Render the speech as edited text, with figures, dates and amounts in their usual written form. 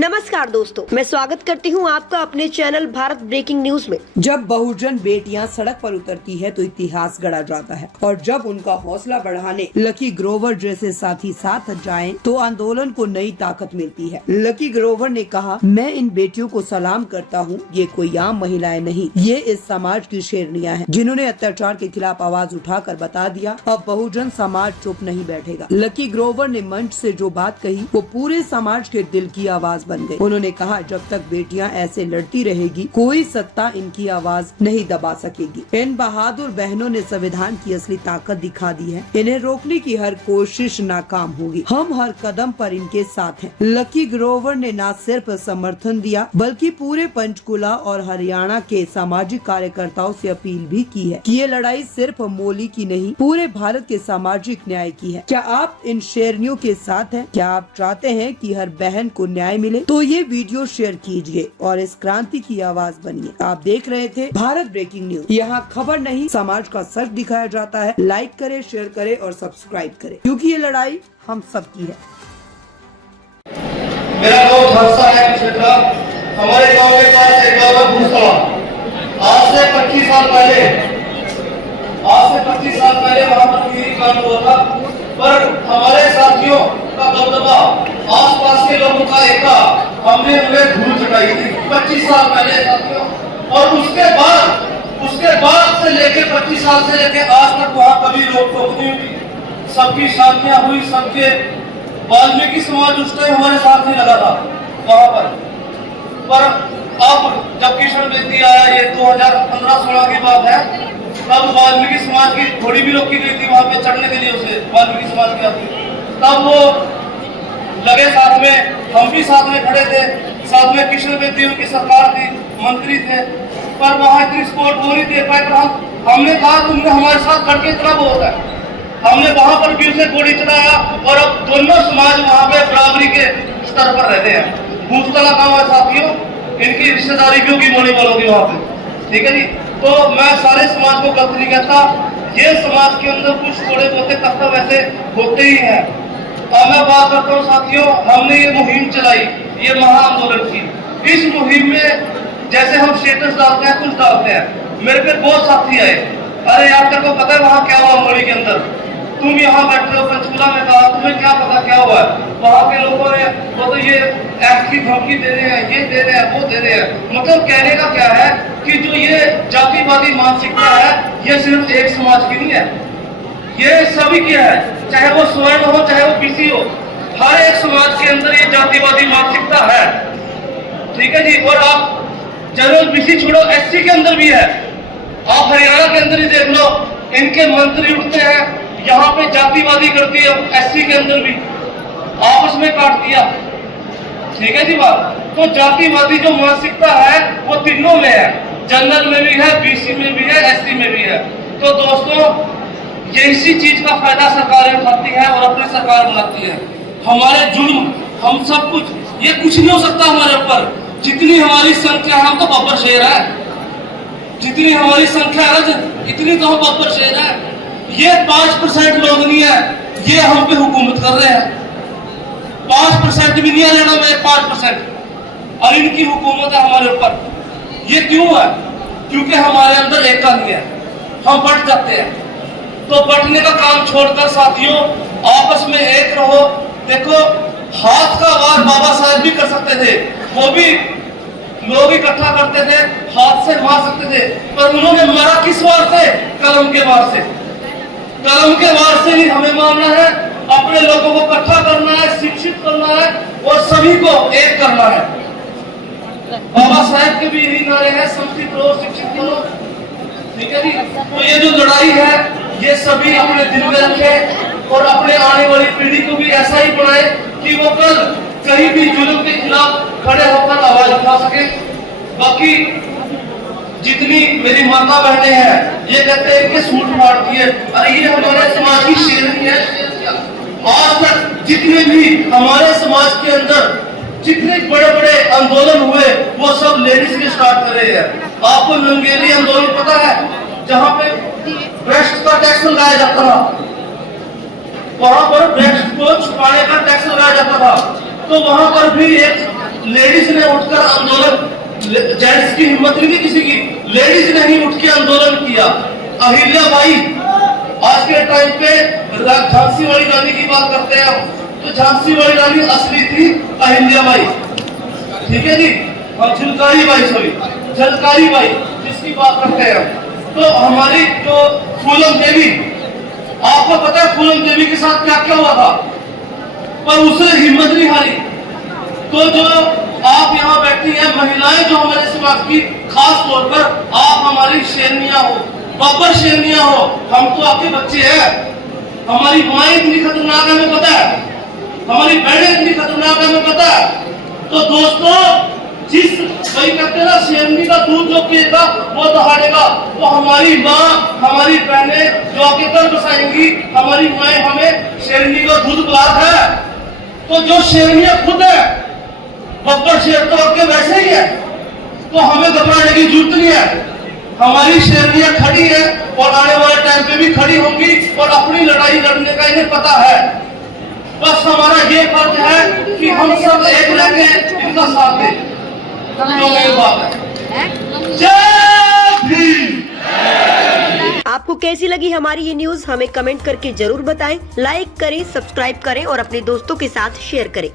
नमस्कार दोस्तों, मैं स्वागत करती हूं आपका अपने चैनल भारत ब्रेकिंग न्यूज में। जब बहुजन बेटियां सड़क पर उतरती है तो इतिहास गढ़ा जाता है और जब उनका हौसला बढ़ाने लकी ग्रोवर जैसे साथी साथ जाएं तो आंदोलन को नई ताकत मिलती है। लकी ग्रोवर ने कहा, मैं इन बेटियों को सलाम करता हूं। ये कोई आम महिलाएं नहीं, ये इस समाज की शेरनियां हैं जिन्होंने अत्याचार के खिलाफ आवाज उठाकर बता दिया, अब बहुजन समाज चुप नहीं बैठेगा। लकी ग्रोवर ने मंच से जो बात कही वो पूरे समाज के दिल की आवाज बन गई। उन्होंने कहा, जब तक बेटियां ऐसे लड़ती रहेगी कोई सत्ता इनकी आवाज नहीं दबा सकेगी। इन बहादुर बहनों ने संविधान की असली ताकत दिखा दी है। इन्हें रोकने की हर कोशिश नाकाम होगी। हम हर कदम पर इनके साथ हैं। लकी ग्रोवर ने न सिर्फ समर्थन दिया बल्कि पूरे पंचकुला और हरियाणा के सामाजिक कार्यकर्ताओं से अपील भी की है कि ये लड़ाई सिर्फ मोली की नहीं, पूरे भारत के सामाजिक न्याय की है। क्या आप इन शेरनियों के साथ हैं? क्या आप चाहते हैं कि हर बहन को न्याय मिले? तो ये वीडियो शेयर कीजिए और इस क्रांति की आवाज बनिए। आप देख रहे थे भारत ब्रेकिंग न्यूज। यहाँ खबर नहीं, समाज का सच दिखाया जाता है। लाइक करें, शेयर करें और सब्सक्राइब करें, क्योंकि ये लड़ाई हम सबकी है। मेरा बहुत हादसा है क्षेत्र। हमारे गांव के पास एक गांव है भूसला। आज से 25 साल पहले वहाँ पर यही कांड हुआ था, पर हमारे साथियों का दबदबा, आसपास के लोगों का एका, हमने उन्हें धूल चटाई थी 25 साल पहले साथियों। और उसके बाद से लेके 25 साल से लेके आज तक वहाँ कभी रोक टोक नहीं हुई। सबकी शांतियां हुई, सबके वाल्मीकि समाज उस टाइम हमारे साथ नहीं लगा था वहाँ पर अब जब किशन बेदी आया, ये 2015-16 की बात है, तब वाल्मीकि समाज की थोड़ी भी रोकी गई थी वहाँ पे चढ़ने के लिए, उसे वाल्मीकि समाज की आती, तब वो लगे साथ में, हम भी साथ में खड़े थे। साथ में किशन बेदी उनकी सरकार थी, मंत्री थे, पर वहाँ इतनी सपोर्ट हो नहीं दे पाए। पर हमने कहा तुमने हमारे साथ खड़ के इतना बहुत है। हमने वहाँ पर भी उसे गोली चलाया और अब दोनों समाज वहाँ पे बराबरी के स्तर पर रहते हैं। भूसला गाँव है साथियों, इनकी रिश्तेदारी भी होगी, मोनी बोलोगी वहाँ पे, ठीक है जी। तो मैं सारे समाज को गलत नहीं कहता, ये समाज के अंदर कुछ थोड़े बहुत तत्व वैसे होते ही हैं। अब मैं बात करता हूँ साथियों, हमने ये मुहिम चलाई, ये महा आंदोलन की। इस मुहिम में जैसे हम स्टेटस डालते हैं, कुछ डालते हैं, मेरे पे बहुत साथी आए, अरे यार तेरे को पता है वहाँ क्या हुआ मोली के अंदर, तुम यहाँ बैठे हो पंचकुला में, कहा तुम्हें क्या पता क्या हुआ है। वहाँ के लोगों ने वो तो ये एक्ट की धमकी दे रहे हैं, ये दे रहे हैं, वो दे रहे हैं। मतलब कहने का क्या है कि जो ये जातिवादी मानसिकता है, ये सिर्फ एक समाज की नहीं है, ये सभी की है, चाहे वो स्वर्ण हो चाहे वो बीसी हो, हर एक समाज के अंदर ये जातिवादी मानसिकता है, ठीक है जी। और आप जनरल बीसी छोड़ो, एससी के अंदर भी है। आप हरियाणा के अंदर ही देख लो, इनके मंत्री उठते हैं, यहाँ पे जातिवादी करती है, एससी के अंदर भी आपस में काट दिया, ठीक है जी बात। तो जातिवादी जो मानसिकता है वो तीनों में है, जनरल में भी है, बीसी में भी है, एससी में भी है। तो दोस्तों ये इसी चीज का फायदा सरकारें उठाती है और अपनी सरकार बनाती है। हमारे जुर्म, हम सब कुछ, ये कुछ नहीं हो सकता हमारे ऊपर। जितनी हमारी संख्या है हम तो बब्बर शेर है, जितनी हमारी संख्या है इतनी तो हम बब्बर शेर है। ये 5% लोग नहीं है, ये हम पे हुकूमत कर रहे हैं। 5% भी नहीं है लेना में, 5% और इनकी हुकूमत है हमारे ऊपर। ये क्यों है? क्योंकि हमारे अंदर एकता नहीं है, हम बट जाते हैं। तो बटने का काम छोड़कर साथियों आपस में एक रहो। देखो हाथ का वार बाबा साहब भी कर सकते थे, वो भी लोग इकट्ठा करते थे, हाथ से मार सकते थे, पर उन्होंने मारा किस वार से? कलम के वार से। कलम के वार से ही हमें मारना है, अपने लोगों को इकट्ठा करना है, शिक्षित करना है और सभी को एक करना है। बाबा साहब के भी यही नारे हैं, शिक्षित करो, शिक्षित करो, ठीक है जी। तो ये जो लड़ाई है ये सभी अपने दिल में रखें और अपने आने वाली पीढ़ी को भी ऐसा ही बनाए कि वो कल कहीं भी जुल्म के खिलाफ खड़े होकर आवाज उठा सके। बाकी जितनी मेरी माता बहनें हैं ये कहते हैं कि सूट फाड़ दिए, अरे ये हमारे समाज की शेरनी है। आज तक जितने भी हमारे समाज के अंदर जितने बड़े बड़े आंदोलन हुए वो सब लेडीज के स्टार्ट करे हैं। आपको नंगेली आंदोलन पता है, जहाँ पे ब्रेस्ट का टैक्स लगाया जाता था, वहां पर ब्रेस्ट को छुपाने का टैक्स लगाया जाता था। तो वहां पर भी एक लेडीज ने उठकर आंदोलन, जेंट्स की हिम्मत नहीं थी किसी की, लेडीज ने ही उठ के आंदोलन किया। अहिल्याबाई, आज के टाइम पे झांसी वाली रानी की बात करते हैं हम, तो झांसी वाली रानी असली थी अहिल्याबाई, ठीक है जी। और झलकारी बाई, सॉरी झलकारी बाई जिसकी बात करते हैं हम, तो हमारी जो फूलन देवी, आपको पता है फूलन देवी के साथ क्या क्या हुआ था, पर उसने हिम्मत नहीं हारी। तो जो आप यहाँ बैठी हैं महिलाएं, जो हमारे समाज की, खास तौर पर आप हमारी शेरनियां हो, बब्बर शेरनियां हो, हम तो आपके बच्चे हैं। हमारी माएं इतनी खतरनाक है, हमें पता है, हमारी बहनें इतनी खतरनाक है, हमें पता है। तो दोस्तों, जिस वही कहते हैं ना, शेरनी का दूध जो पिएगा वो दहाड़ेगा, वो हमारी माँ, हमारी बहनें जो आके कर बसाएंगी, हमारी माएं हमें शेरनी का दूध पिलाती है। तो जो शेरनियां खुद है, बब्बर शेर तो आपके वैसे ही है, तो हमें घबराने की जरूरत नहीं है। हमारी शेरनियां खड़ी है और आने वाले टाइम पे भी खड़ी होंगी और अपनी लड़ाई लड़ने का इन्हें पता है। बस हमारा ये फर्ज है कि हम सब एक रह के इनका साथ दें। तो मेरी बात है, जय भीम। आपको कैसी लगी हमारी ये न्यूज हमें कमेंट करके जरूर बताएं। लाइक करें, सब्सक्राइब करें और अपने दोस्तों के साथ शेयर करें।